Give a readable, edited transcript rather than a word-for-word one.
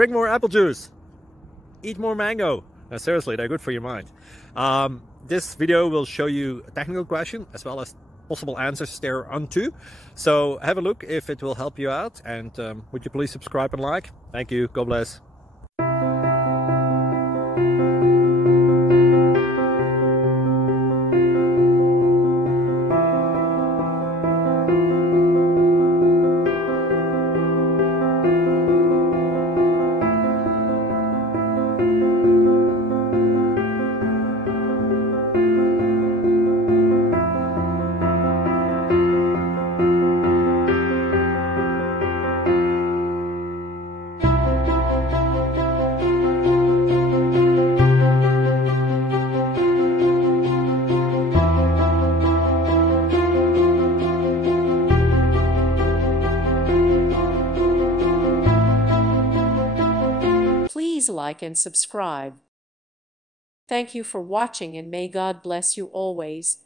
drink more apple juice, eat more mango. Seriously, they're good for your mind. This video will show you a technical question as well as possible answers thereunto. So have a look if it will help you out, and would you please subscribe and like? Thank you. God bless. Please like and subscribe. Thank you for watching, and may God bless you always.